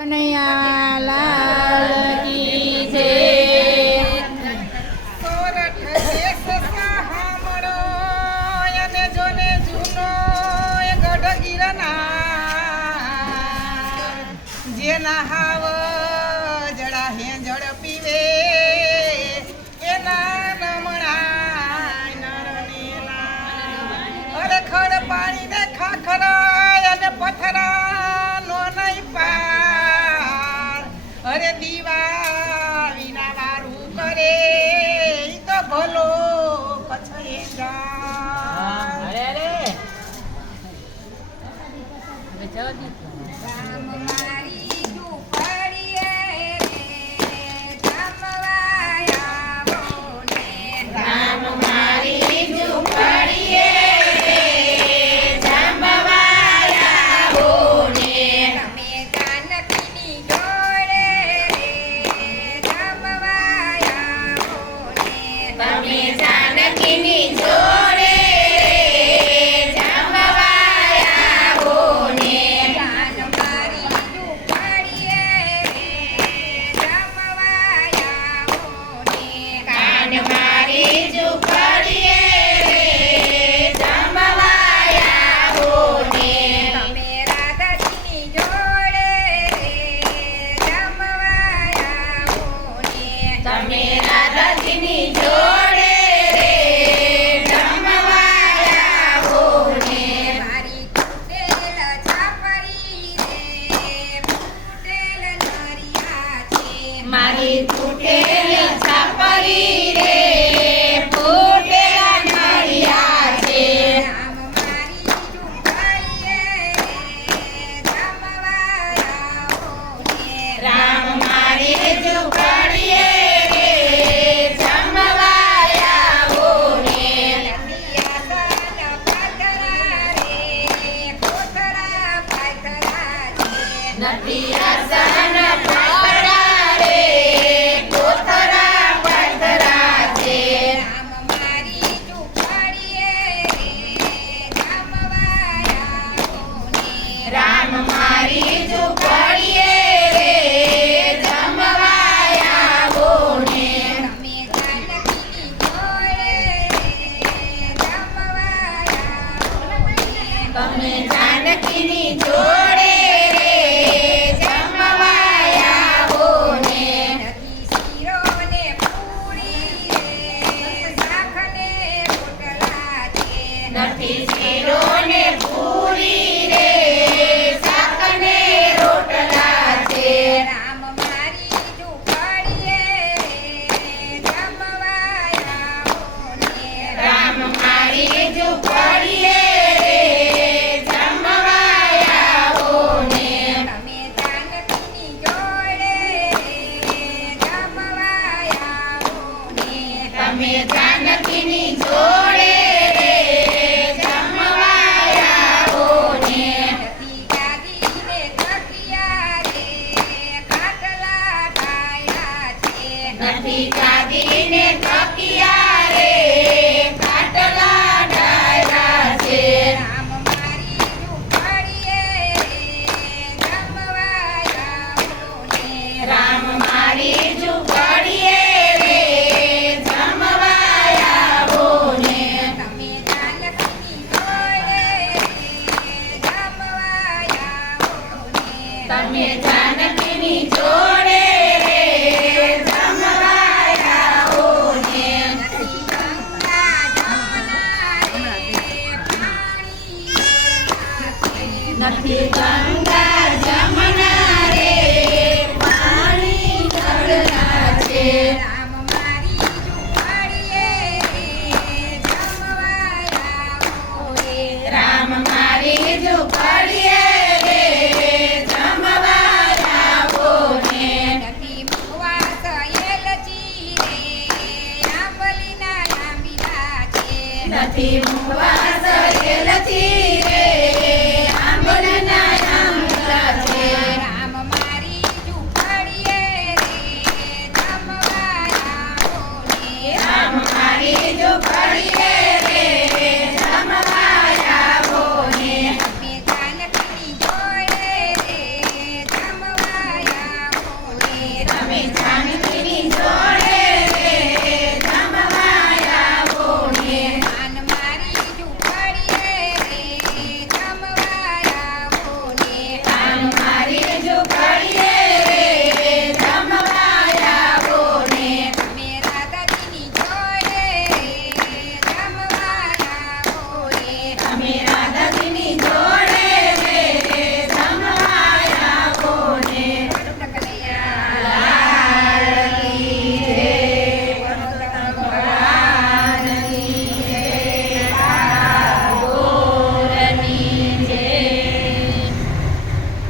કનૈયા લાલ કી જય. સોરઠ દેશ સાંભળો અને જોને જૂનો ગઢ ગિરનાર, જેના હાવ જડા હે જળ પીવે એના નમણાય નરનેલા. અરે ખડ પાણી ને ખાખરા અને પથરા નો નહીં પાર. અરે દીવા વિના વારું કરે ઈ તો ભલો કચ્છે જાય. રામ મારી ઝૂંપડીએ રે જમવાયા બોલે. રામ મારી ઝૂંપડીએ જમવાયા બોલે. તમે જાનકીની જોડે રે જમવાયા બોલે. તમે જાનકીની જોડે જમવાયા બોલે. જાન મારી ઝૂંપડીએ રે જમવાયા બોલે. કાન મારી ઝૂંપડીએ જમવાયા બોલે. તમે રાધાજીની જોડે રે જમવાયા બોલે. તમે રાધાજીની જોડે જમવાયા બોલે. મારી તૂટેલ છાપરી રે ફૂટેલ નરિયા છે. મારી તૂટેલ છાપરી રે ફૂટેલા નળિયા છે. રામ મારી ઝૂંપડીએ જમવાયા બોલે. રામ મારી ઝૂંપડીએ જમવાયા બોલે. નદિયા પાથરા રે કોથરા પાથરા છે. નથી આસન પાતળા રે કોથરા પાથરા છે. રામ મારી ઝૂંપડીએ જમવાયા બોલે. રામ મારી ઝૂંપડીએ જમવાયા બોલે. તમે જાનકીની જોડે જમવાયા બોલે. તમે જાનકીની જોડે જમવાયા બોલે. નથી શીરોને પૂરી રે શાખને રોટલા છે. નથી શીરો ને પૂરી રે શાકને રોટલા છે. રામ મારી ઝૂંપડીએ જમવાયા બોલે. રામ મારી ઝૂંપડીએ જમવાયા બોલે. તમે જાનકીની જોડે જમવાયા બોલે. તમે જાનકીની જોડે જમવાયા બોલે. નથી ગાદીને તકિયા રે ખાટલા ઢાળ્યા છે. નથી ગાદીને તકિયા રે ખાટલા ડાળ્યા છે. રામ મારી ઝૂંપડીએ જમવાયા બોલે. રામ મારી ઝૂંપડીએ જમવાયા બોલે. તમે જાનકીની જોડે જમવાયા બોલે. તમે જાનકીની જોડે જમવાયા બોલે. નથી ગંગા જમના રે પાણી છે. નથી ગંગા જમના રે પાણી ઢળના છે. રામ મારી ઝૂંપડીએ જમવાયા બોલે. રામ મારી ઝૂંપડીએ જમવાયા બોલે. નથી મુખવાસ એલચી રે આંબલીના આંબીલા છે. નથી